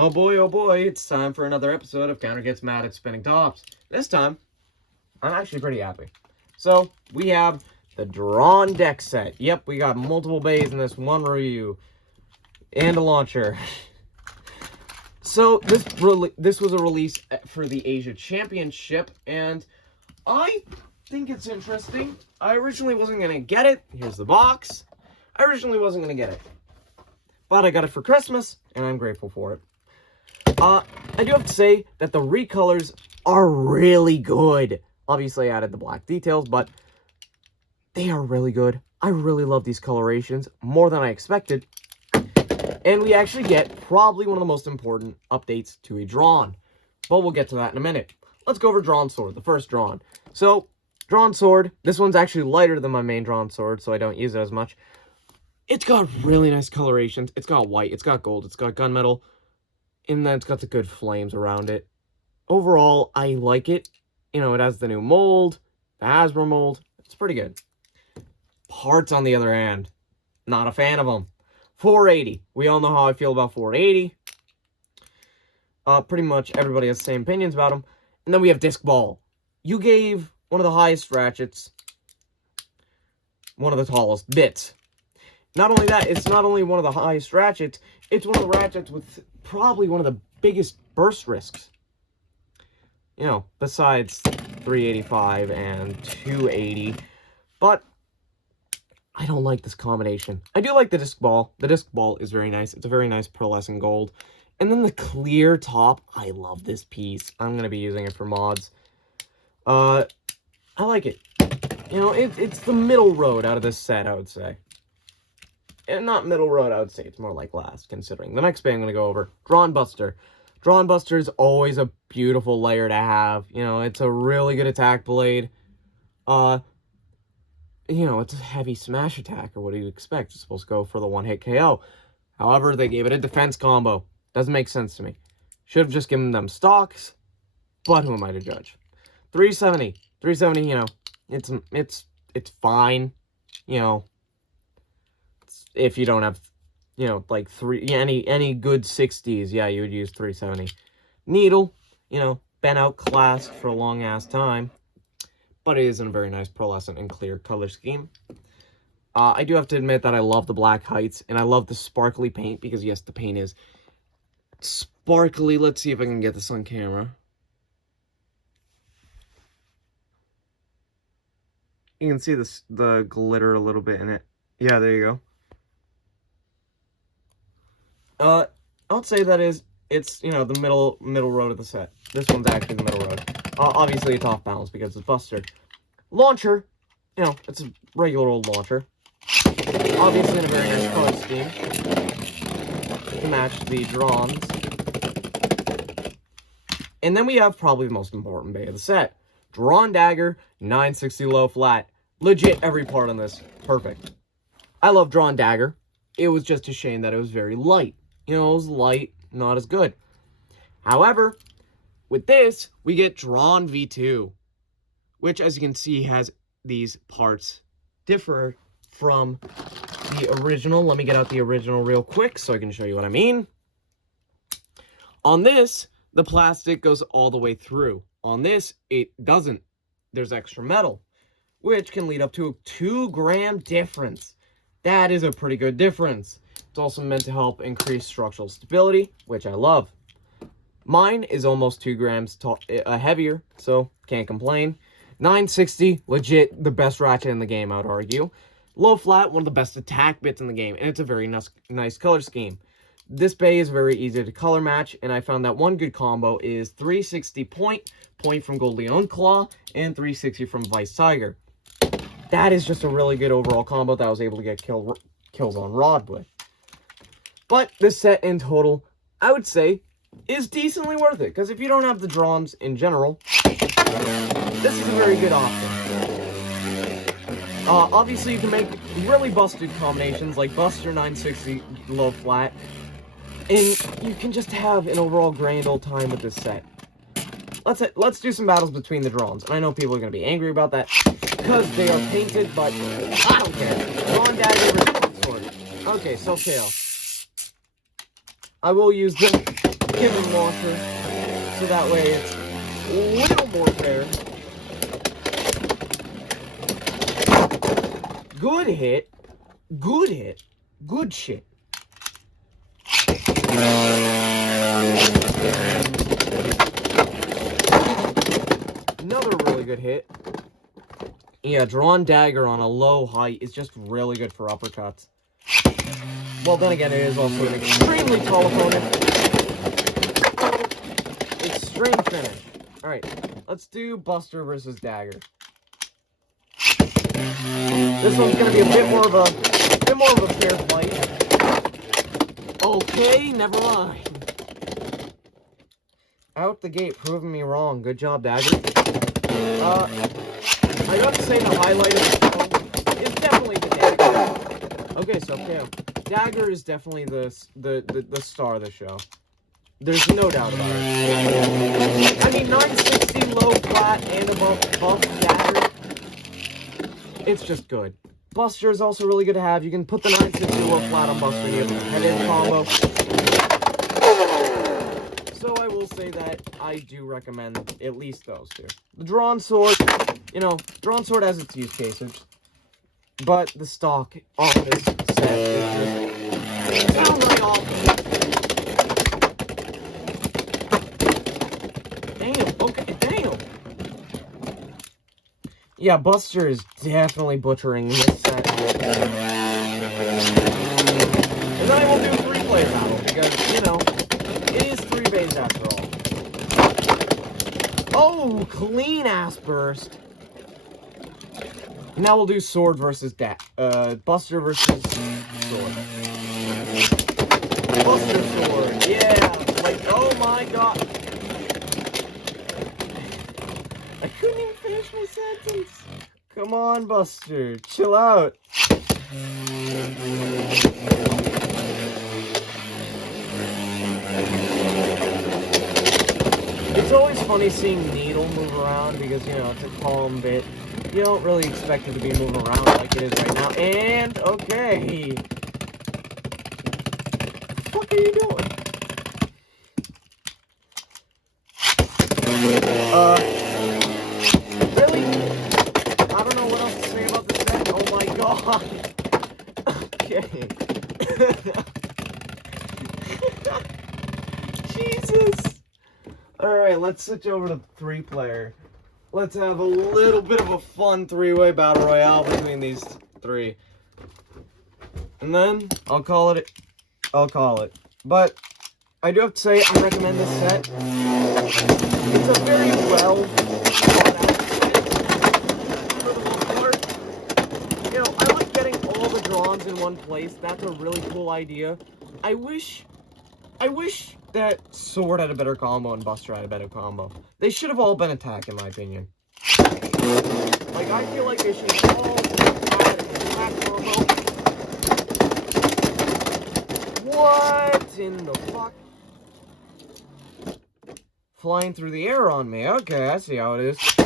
Oh boy, it's time for another episode of Counter Gets Mad at Spinning Tops. This time, I'm actually pretty happy. So, we have the Dran Deck set. Yep, we got multiple bays in this one review. And a launcher. So, this was a release for the Asia Championship, and I think it's interesting. I originally wasn't going to get it. Here's the box. I originally wasn't going to get it. But I got it for Christmas, and I'm grateful for it. I do have to say that the recolors are really good. Obviously, I added the black details, but they are really good. I really love these colorations, more than I expected. And we actually get probably one of the most important updates to a Dran. But we'll get to that in a minute. Let's go over Dran Sword, the first Dran. So, Dran Sword, this one's actually lighter than my main Dran Sword, so I don't use it as much. It's got really nice colorations. It's got white, it's got gold, it's got gunmetal. And then it's got the good flames around it. Overall, I like it. You know, it has the new mold, the Hasbro mold. It's pretty good. Parts, on the other hand, not a fan of them. 480. We all know how I feel about 480. Pretty much everybody has the same opinions about them. And then we have Disc Ball. You gave one of the highest ratchets one of the tallest bits. Not only that, it's not only one of the highest ratchets, it's one of the ratchets with probably one of the biggest burst risks. You know, besides 385 and 280. But I don't like this combination. I do like the disc ball. The disc ball is very nice. It's a very nice pearlescent gold. And then the clear top. I love this piece. I'm going to be using it for mods. I like it. You know, it's the middle road out of this set, I would say. And not middle road, I would say. It's more like last, considering. The next bay I'm going to go over, Dran Buster. Dran Buster is always a beautiful layer to have. You know, it's a really good attack blade. You know, it's a heavy smash attack, or what do you expect? It's supposed to go for the one-hit KO. However, they gave it a defense combo. Doesn't make sense to me. Should have just given them stocks, but who am I to judge? 370. 370, you know, it's fine. You know, if you don't have, you know, like any good 60s, yeah, you would use 370. Needle, you know, been outclassed for a long ass time, but it is in a very nice pearlescent and clear color scheme. I do have to admit that I love the black heights, and I love the sparkly paint, because yes, the paint is sparkly. Let's see if I can get this on camera. You can see the glitter a little bit in it. Yeah, there you go. I'll say that it's, you know, the middle road of the set. This one's actually the middle road. Obviously, it's off balance because it's Buster. Launcher, you know, it's a regular old launcher. Obviously, in a very nice color scheme to match the Drans. And then we have probably the most important bay of the set. Dran Dagger, 960 low flat. Legit every part on this. Perfect. I love Dran Dagger. It was just a shame that it was very light. You know, it was light, not as good. However, with this, we get Dran V2, which, as you can see, has these parts differ from the original. Let me get out the original real quick so I can show you what I mean. On this, the plastic goes all the way through. On this, it doesn't. There's extra metal, which can lead up to a 2-gram difference. That is a pretty good difference. It's also meant to help increase structural stability, which I love. Mine is almost 2 grams heavier, so can't complain. 960, legit the best ratchet in the game, I would argue. Low flat, one of the best attack bits in the game, and it's a very nice color scheme. This bay is very easy to color match, and I found that one good combo is 360 point from Gold Leon Claw, and 360 from Vice Tiger. That is just a really good overall combo that I was able to get kills on Rod with. But this set in total, I would say, is decently worth it. Because if you don't have the Drans in general, this is a very good option. Obviously, you can make really busted combinations like Buster 960 low flat. And you can just have an overall grand old time with this set. Let's do some battles between the Drans. And I know people are going to be angry about that because they are painted, but I don't care. Dran Dagger versus Sword. Okay, self-KO. I will use the killing launcher, so that way it's a little more fair. Good hit. Good hit. Good shit. Another really good hit. Yeah, Dran Dagger on a low height is just really good for uppercuts. Well, then again, it is also an extremely tall opponent. Extreme finish. Alright, let's do Buster versus Dagger. This one's gonna be a bit more of a fair fight. Okay, never mind. Out the gate, proving me wrong. Good job, Dagger. I got to say the highlight of the show is definitely the Dagger. Okay, so KO. Dagger is definitely the star of the show. There's no doubt about it. I mean, 960 low flat and above buff Dagger. It's just good. Buster is also really good to have. You can put the 960 low flat on Buster and you have a head-in combo. So I will say that I do recommend at least those two. The Drawn Sword, you know, Drawn Sword has its use cases. But the stock on this set is just downright awful. Damn, okay, damn. Yeah, Buster is definitely butchering this set. And then I will do 3-player battle, because, you know, it is 3 beys after all. Oh, clean ass burst. Now we'll do sword versus Buster versus sword. Buster sword, yeah. Like, oh my god. I couldn't even finish my sentence. Come on, Buster, chill out. It's always funny seeing Needle move around because, you know, it's a calm bit. You don't really expect it to be moving around like it is right now. And, okay. What the fuck are you doing? Really? I don't know what else to say about this set. Oh my god. Okay. Jesus. Alright, let's switch over to 3-player. Let's have a little bit of a fun 3-way battle royale between these 3. And then, I'll call it. But, I do have to say, I recommend this set. It's a very well thought out set, for the most part. You know, I like getting all the drawns in one place. That's a really cool idea. I wish that Sword had a better combo and Buster had a better combo. They should have all been attack, in my opinion. Like, I feel like they should have all had an attack combo. What in the fuck? Flying through the air on me. Okay, I see how it is. The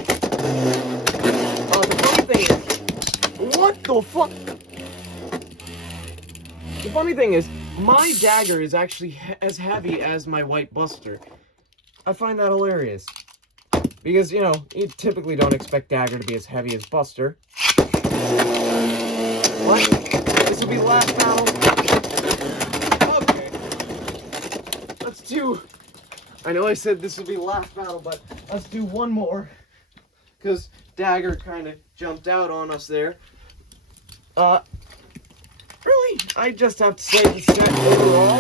funny thing is... What the fuck? The funny thing is, my Dagger is actually as heavy as my white Buster. I find that hilarious. Because, you know, you typically don't expect Dagger to be as heavy as Buster. What? This will be the last battle? Okay. Let's do... I know I said this will be the last battle, but let's do one more. Because Dagger kind of jumped out on us there. Really, I just have to say the set overall,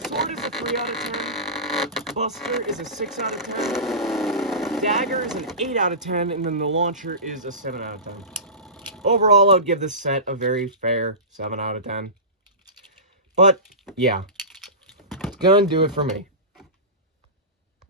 Sword is a 3 out of 10, Buster is a 6 out of 10, Dagger is an 8 out of 10, and then the launcher is a 7 out of 10. Overall, I would give this set a very fair 7 out of 10. But, yeah, it's gonna do it for me.